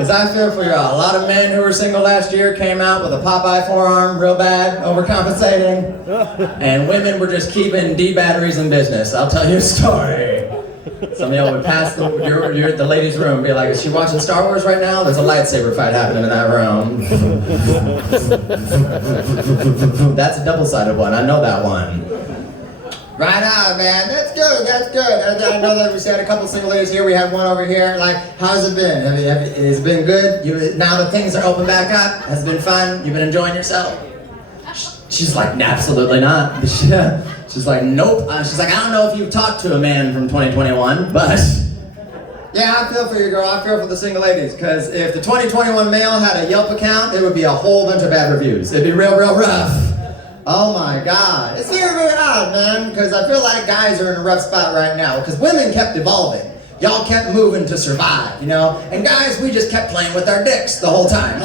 Because I feel for y'all. A lot of men who were single last year came out with a Popeye forearm real bad, overcompensating. And women were just keeping D batteries in business. I'll tell you a story. Some of y'all would pass the ladies' room and be like, is she watching Star Wars right now? There's a lightsaber fight happening in that room. That's a double-sided one. I know that one. Right on, man. That's good. That's good. I know that we had a couple single ladies here. We had one over here. Like, how's it been? Has it been good? Now that things are open back up, has it been fun? You've been enjoying yourself? She's like, absolutely not. She's like, nope. She's like, I don't know if you've talked to a man from 2021, but yeah, I feel for you, girl. I feel for the single ladies, because if the 2021 male had a Yelp account, it would be a whole bunch of bad reviews. It'd be real rough. Oh my God. It's very odd, man, because I feel like guys are in a rough spot right now, because women kept evolving. Y'all kept moving to survive, you know? And guys, we just kept playing with our dicks the whole time,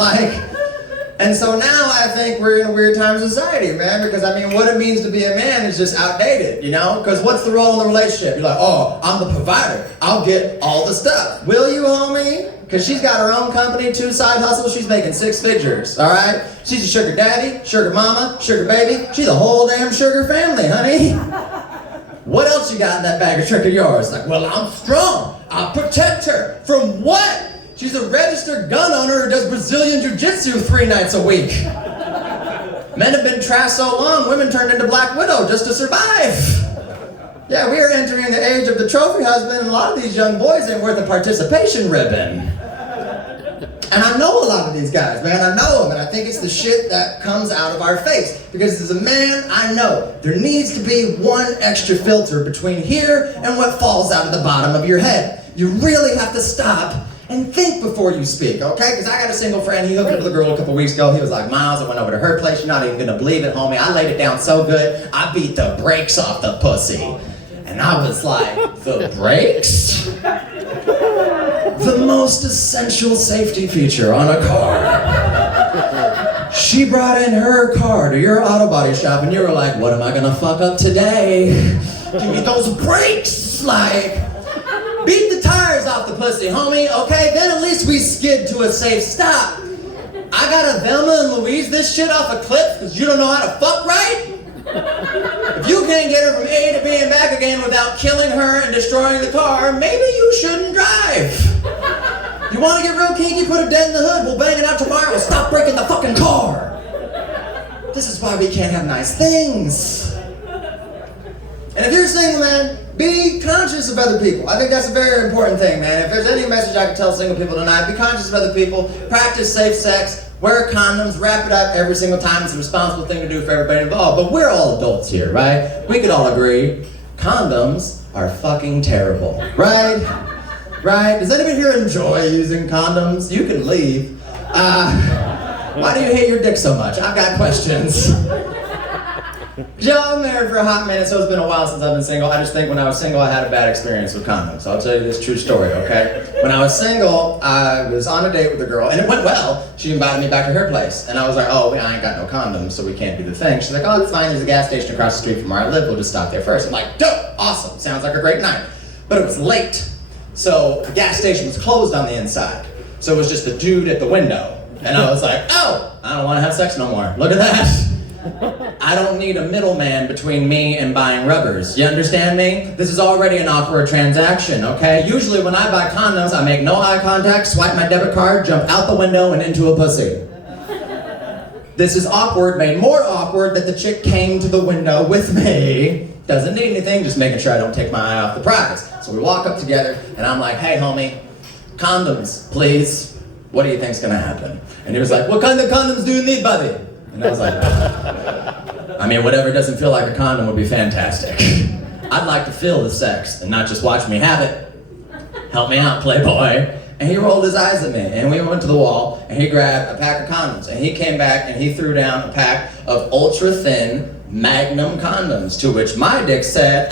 and so now I think we're in a weird time in society, man, because I mean, what it means to be a man is just outdated, you know? Because what's the role in the relationship? You're like, oh, I'm the provider. I'll get all the stuff. Will you, homie? Because she's got her own company, 2 side hustles. She's making 6 figures, all right? She's a sugar daddy, sugar mama, sugar baby. She's a whole damn sugar family, honey. What else you got in that bag of trick of yours? Like, well, I'm strong. I'll protect her. From what? She's a registered gun owner who does Brazilian Jiu-Jitsu 3 nights a week. Men have been trashed so long, women turned into Black Widow just to survive. Yeah, we are entering the age of the trophy husband, and a lot of these young boys ain't worth a participation ribbon. And I know a lot of these guys, man. I know them, and I think it's the shit that comes out of our face. Because as a man, I know there needs to be one extra filter between here and what falls out of the bottom of your head. You really have to stop and think before you speak, okay? Because I got a single friend, he hooked up with a girl a couple weeks ago. He was like, Miles, I went over to her place. You're not even gonna believe it, homie. I laid it down so good, I beat the brakes off the pussy. And I was like, the brakes? The most essential safety feature on a car. She brought in her car to your auto body shop and you were like, what am I gonna fuck up today? Give me those brakes, like, beat the tires off the pussy, homie, okay? Then at least we skid to a safe stop. I gotta Velma and Louise this shit off a cliff because you don't know how to fuck right? If you can't get her from A to B and back again without killing her and destroying the car, maybe you shouldn't drive. You wanna get real kinky, put a dent in the hood, we'll bang it out tomorrow, stop breaking the fucking car. This is why we can't have nice things. And if you're single, man, be conscious of other people. I think that's a very important thing, man. If there's any message I can tell single people tonight, be conscious of other people, practice safe sex, wear condoms, wrap it up every single time. It's a responsible thing to do for everybody involved. But we're all adults here, right? We could all agree, condoms are fucking terrible, right? Right? Does anybody here enjoy using condoms? You can leave. Why do you hate your dick so much? I've got questions. Joe, I'm married for a hot minute, so it's been a while since I've been single. I just think when I was single, I had a bad experience with condoms. I'll tell you this true story, okay? When I was single, I was on a date with a girl, and it went well. She invited me back to her place, and I was like, oh, I ain't got no condoms, so we can't do the thing. She's like, oh, it's fine. There's a gas station across the street from where I live. We'll just stop there first. I'm like, dope, awesome. Sounds like a great night. But it was late, so the gas station was closed on the inside. So it was just a dude at the window. And I was like, oh, I don't want to have sex no more. Look at that. I don't need a middleman between me and buying rubbers. You understand me? This is already an awkward transaction, okay? Usually when I buy condoms, I make no eye contact, swipe my debit card, jump out the window and into a pussy. This is awkward, made more awkward that the chick came to the window with me. Doesn't need anything, just making sure I don't take my eye off the prize. So we walk up together and I'm like, hey homie, condoms, please. What do you think's gonna happen? And he was like, what kind of condoms do you need, buddy? And I was like, I mean, whatever doesn't feel like a condom would be fantastic. I'd like to feel the sex and not just watch me have it. Help me out, playboy. And he rolled his eyes at me, and we went to the wall, and he grabbed a pack of condoms, and he came back, and he threw down a pack of ultra-thin Magnum condoms, to which my dick said,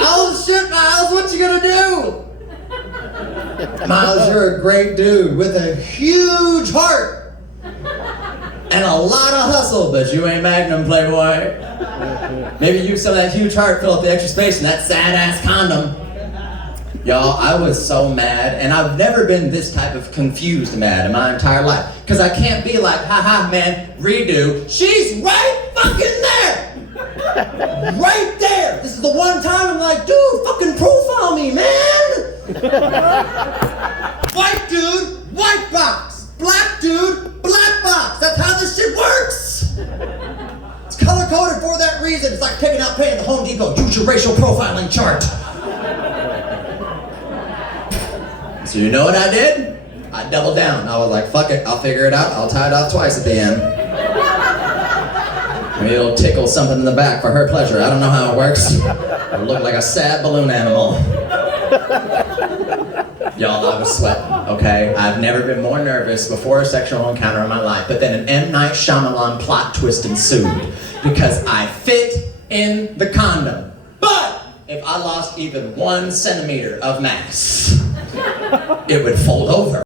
oh shit, Miles, what you gonna do? Miles, you're a great dude with a huge heart. And a lot of hustle, but you ain't Magnum, playboy. Maybe use some of that huge heart, fill up the extra space in that sad-ass condom. Y'all, I was so mad, and I've never been this type of confused mad in my entire life. Because I can't be like, haha, man, redo. She's right fucking there! Right there! This is the one time I'm like, dude, fucking profile me, man! White dude, white box. Black dude, black box. That's how this shit works! It's color-coded for that reason. It's like taking out paint at the Home Depot. Use your racial profiling chart. So you know what I did? I doubled down. I was like, fuck it, I'll figure it out. I'll tie it off twice at the end. Maybe it'll tickle something in the back for her pleasure. I don't know how it works. It'll look like a sad balloon animal. Y'all, I was sweating, okay? I've never been more nervous before a sexual encounter in my life, but then an M. Night Shyamalan plot twist ensued because I fit in the condom. But if I lost even 1 centimeter of mass, it would fold over.